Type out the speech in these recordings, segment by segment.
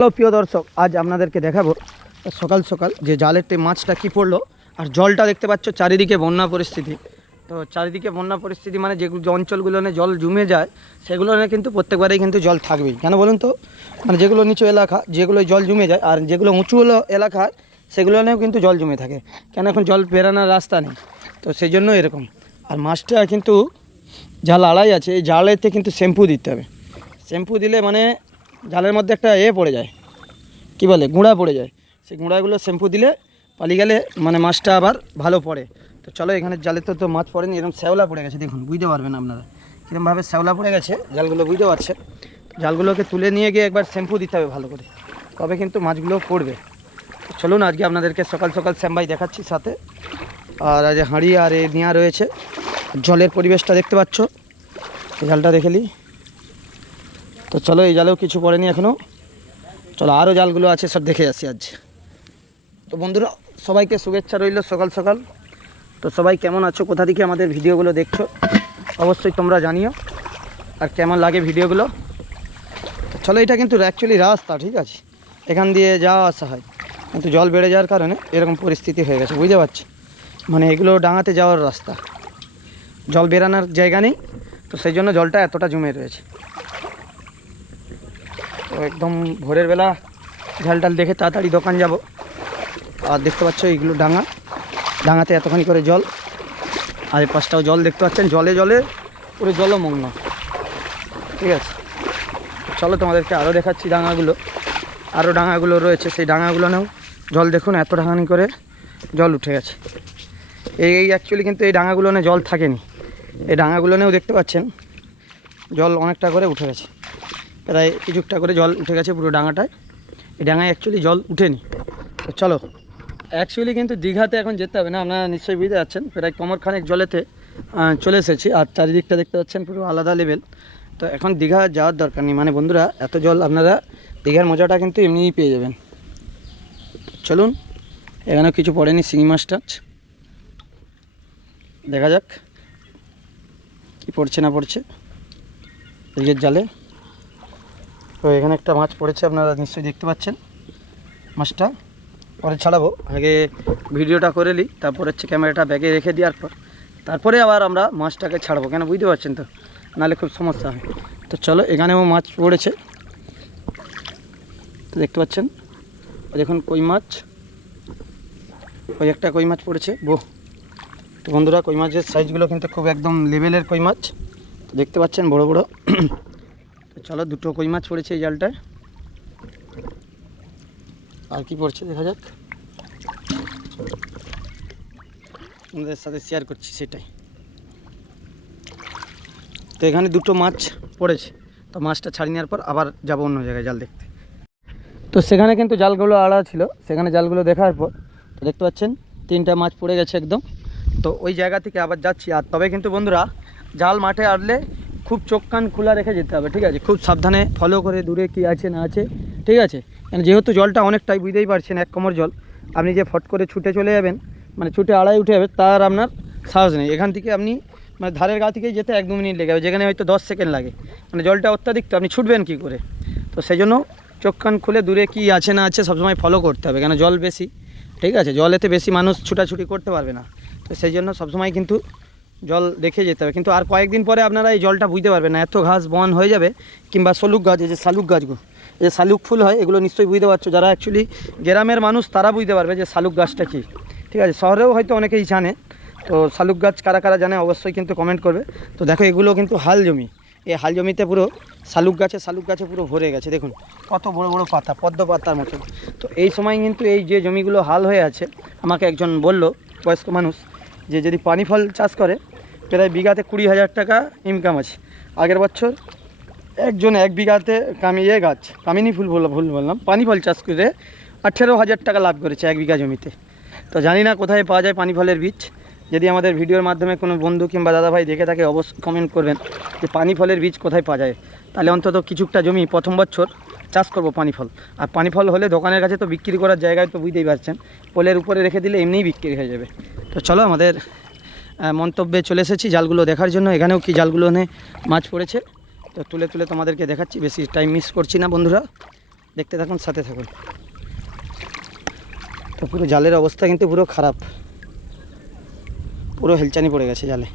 Hello, প্রিয় দর্শক, আজ আপনাদেরকে দেখাবো সকাল সকাল যে জালের তে মাছটা কি পড়ল আর জলটা দেখতে পাচ্ছ চারিদিকে বন্যা পরিস্থিতি। তো চারিদিকে বন্যা পরিস্থিতি মানে যে অঞ্চলগুলোনে জল জমে যায় সেগুলোনে কিন্তু প্রত্যেকবারেই কিন্তু জল থাকবেই। কেন বলুন তো? মানে যেগুলো নিচু এলাকা যেগুলো জল জমে যায় আর যেগুলো উঁচু এলাকা সেগুলোনেও কিন্তু জল জমে থাকে। কেন এখন জল পেরানোর রাস্তা নেই? তো সেই জন্য এরকম। আর মাছটা কিন্তু জাল আড়াই আছে, এই জালেতে কিন্তু শ্যাম্পু দিতে হবে। শ্যাম্পু দিলে মানে জালের মধ্যে একটা এ পড়ে যায়। কি বলে? গুঁড়া পড়ে যায়। সেই গুঁড়াগুলো শ্যাম্পু দিলে পালিয়ে গেলে মানে মাছটা আবার ভালো পড়ে। তো চলো এখানে জালে তো তো মাছ পড়েনি এরকম শ্যাওলা পড়ে গেছে, দেখুন, বুঝতে পারবেন আপনারা। কীরকমভাবে শ্যাওলা পড়ে গেছে, জালগুলো বুঝতে পারছে জালগুলোকে তুলে নিয়ে গিয়ে একবার শ্যাম্পু দিতে হবে ভালো করে। তবে কিন্তু মাছগুলো পড়বে। চলুন, আজকে আপনাদেরকে সকাল সকাল শ্যামবাই দেখাচ্ছি সাথে। আর আজ হাঁড়ি আর এ নেওয়া রয়েছে, জলের পরিবেশটা দেখতে পাচ্ছ। জালটা দেখে নিই তো চলো এই জালেও কিছু পড়েনি এখনও চলো আরও জালগুলো আছে, সব দেখে আসি আজ। তো বন্ধুরা, সবাইকে শুভেচ্ছা রইল সকাল সকাল। তো সবাই কেমন আছো? কোথা থেকে আমাদের ভিডিওগুলো দেখছ? অবশ্যই তোমরা জানিও। আর কেমন লাগে ভিডিওগুলো? চলো, এটা কিন্তু অ্যাকচুয়ালি রাস্তা, ঠিক আছে? এখান দিয়ে যাওয়া আসা হয়। কিন্তু জল বেড়ে যাওয়ার কারণে এরকম পরিস্থিতি হয়ে গেছে, বুঝতে পারছি? মানে এগুলো ডাঙাতে যাওয়ার রাস্তা। জল বেরানোর জায়গা নেই, তো সেই জন্য জলটা এতটা জমে রয়েছে। একদম ভোরের বেলা ঝাল টাল দেখে তাড়াতাড়ি দোকান যাব। আর দেখতে পাচ্ছ এইগুলো ডাঙা। ডাঙাতে এতখানি করে জল। আর এই পাশটাও জল দেখতে পাচ্ছেন। জলে জলে পুরো জলমগ্ন। ঠিক আছে। চলো তোমাদেরকে আরও দেখাচ্ছি ডাঙাগুলো। আরও ডাঙাগুলো রয়েছে। সেই ডাঙাগুলোনেও জল দেখুন, এত ডাঙানি করে জল উঠে গেছে। এই এই অ্যাকচুয়ালি কিন্তু এই ডাঙাগুলোনে জল থাকেনি। এই ডাঙাগুলোনেও দেখতে পাচ্ছেন। জল অনেকটা করে উঠে গেছে। প্রায় কিছুটা করে জল উঠে গেছে পুরো ডাঙাটায়। এই ডাঙায় অ্যাকচুয়ালি জল উঠেনি। তো চলো অ্যাকচুয়ালি কিন্তু দীঘাতে এখন যেতে হবে না, আপনারা নিশ্চয়ই বুঝতে পারছেন, প্রায় কমরখানেক জলেতে চলে এসেছি, আর চারিদিকটা দেখতে পাচ্ছেন পুরো আলাদা লেভেল তো এখন দীঘা যাওয়ার দরকার নেই মানে বন্ধুরা, এত জল আপনারা দীঘার মজাটা কিন্তু এমনিই পেয়ে যাবেন। চলুন এখানেও কিছু পড়েনি শিঙি মাছ টাছ। দেখা যাক, কি পড়ছে না পড়ছে দীঘের জালে। তো এখানে একটা মাছ পড়েছে, আপনারা নিশ্চয়ই দেখতে পাচ্ছেন মাছটা। পরে ছাড়াবো, আগে ভিডিওটা করে নিই, তারপর হচ্ছে ক্যামেরাটা ব্যাগে রেখে দেওয়ার পর। তারপরে আবার আমরা মাছটাকে ছাড়বো, কেন বুঝতে পারছেন তো? নাহলে খুব সমস্যা হয়। তো চলো, এখানেও মাছ পড়েছে। তো দেখতে পাচ্ছেন দেখুন কই মাছ। ওই একটা কই মাছ পড়েছে বো তো বন্ধুরা, কই মাছের সাইজগুলো কিন্তু খুব একদম লেভেলের কই মাছ। দেখতে পাচ্ছেন বড় বড়। চলো দুটো কই মাছ পড়েছে এই জালটায়। আর কি পড়ছে দেখা যাক। আমাদের সাথে শেয়ার করছি সেটাই। তো এখানে দুটো মাছ পড়েছে তো মাছটা ছাড়িয়ে নেওয়ার পর আবার যাব অন্য জায়গায় জাল দেখতে। তো সেখানে কিন্তু জালগুলো আড়া ছিল সেখানে জালগুলো দেখার পর তো দেখতে পাচ্ছেন তিনটা মাছ পড়ে গেছে একদম। তো ওই জায়গা থেকে আবার যাচ্ছি। আর তবে কিন্তু বন্ধুরা জাল মাঠে আড়লে খুব চোখ কান খোলা রেখে যেতে হবে, ঠিক আছে? খুব সাবধানে ফলো করে দূরে কি আছে না আছে, ঠিক আছে? যেহেতু জলটা অনেকটাই বুঝতেই পারছেন, এক কোমর জল, আপনি যে ফট করে ছুটে চলে যাবেন মানে ছুটে আড়াই উঠে যাবে তার আপনার সাহস নেই। এখান থেকে আপনি মানে ধারের গা থেকেই যেতে এক দু মিনিট লেগে যাবে, যেখানে হয়তো দশ সেকেন্ড লাগে। মানে জলটা অত্যাধিক তো, আপনি ছুটবেন কী করে? তো সেই জন্য চোখ কান খুলে দূরে কি আছে না আছে সবসময় ফলো করতে হবে, কেন জল বেশি, ঠিক আছে? জলেতে বেশি মানুষ ছুটাছুটি করতে পারবে না। তো সেই জন্য সবসময় কিন্তু জল দেখে যেতে হবে। কিন্তু আর কয়েকদিন পরে আপনারা এই জলটা বুঝতে পারবেন না, এত ঘাস বন হয়ে যাবে, কিংবা সলুক গাছ যে শালুক গাছগুলো যে শালুক ফুল হয়, এগুলো নিশ্চয়ই বুঝতে পারছ, যারা অ্যাকচুয়ালি গ্রামের মানুষ, তারা বুঝতে পারবে যে শালুক গাছটা কী। ঠিক আছে, শহরেও হয়তো অনেকেই জানে, তো শালুক গাছ কারা কারা জানে অবশ্যই কিন্তু কমেন্ট করবে। তো দেখো, এগুলো কিন্তু হাল জমি। এই হাল জমিতে পুরো শালুক গাছে শালুক গাছে পুরো ভরে গেছে, দেখুন, কত বড় বড় পাতা, পদ্ম পাতার মতো। তো এই সময় কিন্তু এই যে জমিগুলো হাল হয়ে আছে, আমাকে একজন বলল, বয়স্ক মানুষ, যে যদি পানি ফল চাষ করে প্রায় বিঘাতে কুড়ি হাজার টাকা ইনকাম আছে। আগের বছর একজন এক বিঘাতে কামিয়ে গাছ, কামিনী ফুল বল ভুল বললাম পানি ফল চাষ করে আঠেরো হাজার টাকা লাভ করেছে এক বিঘা জমিতে। তো জানি না কোথায় পাওয়া যায় পানি ফলের বীজ। যদি আমাদের ভিডিওর মাধ্যমে কোনো বন্ধু কিংবা দাদাভাই দেখে থাকে, অবশ্যই কমেন্ট করবেন যে পানি ফলের বীজ কোথায় পাওয়া যায়। তাহলে অন্তত কিছুটা জমি প্রথম বছর চাষ করব পানি ফল আর পানি ফল হলে দোকানের কাছে তো বিক্রি করার জায়গায় তো বুঝতেই পারছেন, পোলের উপরে রেখে দিলে এমনিই বিক্রি হয়ে যাবে। তো চলো আমাদের মন্তব্যে চলে এসেছি জালগুলো দেখার জন্য। এখানেও কি জালগুলো মাছ পড়েছে? তো তুলে তুলে তোমাদেরকে দেখাচ্ছি, বেশি টাইম মিস করছি না বন্ধুরা। দেখতে থাকুন, সাথে থাকুন। তো পুরো জালের অবস্থা কিন্তু পুরো খারাপ। পুরো হেলচানি পড়ে গেছে জালে।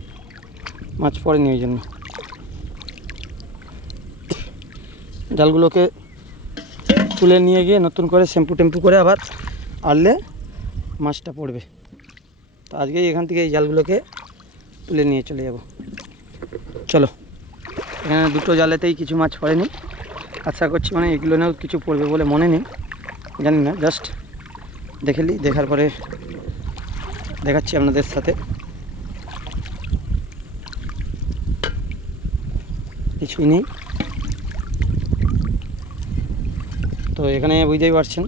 মাছ পড়েনি ওই জন্য। জালগুলোকে তুলে নিয়ে গিয়ে নতুন করে শ্যাম্পু টেম্পু করে আবার আনলে মাছটা পড়বে। তো আজকেই এখান থেকে এই জালগুলোকে তুলে নিয়ে চলে যাব। চলো। এখানে দুটো জালেতেই কিছু মাছ পড়েনি। আশা করছি মানে এগুলো নিয়েও কিছু পড়বে বলে মনে নেই। জানি না জাস্ট দেখেলি দেখার পরে দেখাচ্ছি আপনাদের সাথে। কিছুই নেই। তো এখানে বুঝতেই পারছেন।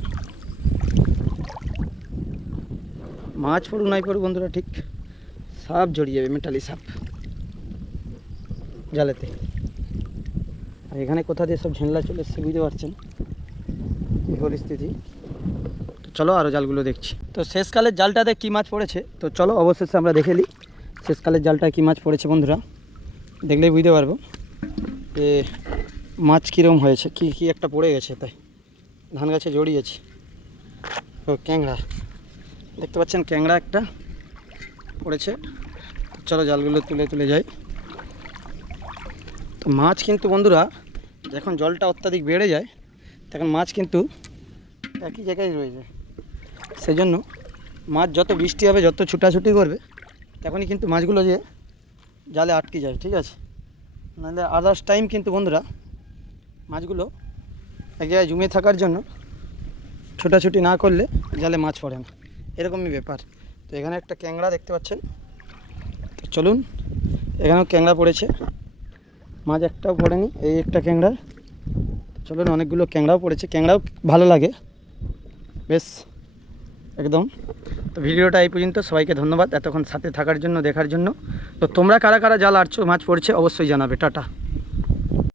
মাছ পড়ুক, নাই পড়ুক, বন্ধুরা, ঠিক। সাপ জড়িয়ে যাবে মেটালি সাপ জালেতে। আর এখানে কোথা দিয়ে সব ঝেনলা চলে এসছে বুঝতে পারছেন? এই পরিস্থিতি? তো চলো আরও জালগুলো দেখছি। তো শেষকালের জালটাতে কী মাছ পড়েছে? তো চলো অবশেষে আমরা দেখে নিই শেষকালের জালটায় কী মাছ পড়েছে বন্ধুরা। দেখলেই বুঝতে পারব যে মাছ কীরকম হয়েছে, কি কি একটা পড়ে গেছে তাই। ধান গাছে জড়িয়েছে। ও ক্যাংড়া। দেখতে পাচ্ছেন ক্যাংড়া একটা। পড়েছে। চলো জালগুলো তুলে তুলে যাই। তো মাছ কিন্তু বন্ধুরা, যখন জলটা অত্যাধিক বেড়ে যায়, তখন মাছ কিন্তু একই জায়গায় রয়ে যায়। সেজন্য মাছ যত বৃষ্টি হবে, যত ছুটাছুটি করবে, তখনই কিন্তু মাছগুলো যে জালে আটকে যায় ঠিক আছে? নাহলে আদার্স টাইম কিন্তু বন্ধুরা, মাছগুলো এক জায়গায় জমে থাকার জন্য ছোটাছুটি না করলে জালে মাছ পড়ে না। এরকমই ব্যাপার। তো এখানে একটা ক্যাংড়া দেখতে পাচ্ছেন। তো চলুন, এখানেও ক্যাংড়া পড়েছে। মাছ একটাও পড়েনি, এই একটা ক্যাংড়া। চলুন, অনেকগুলো ক্যাংড়াও পড়েছে। ক্যাংড়াও ভালো লাগে। বেশ, একদম। তো ভিডিওটা এই পর্যন্ত। সবাইকে ধন্যবাদ এতক্ষণ সাথে থাকার জন্য, দেখার জন্য। তো তোমরা কারা কারা জাল আটছো, মাছ পড়ছে, অবশ্যই জানাবে। টাটা।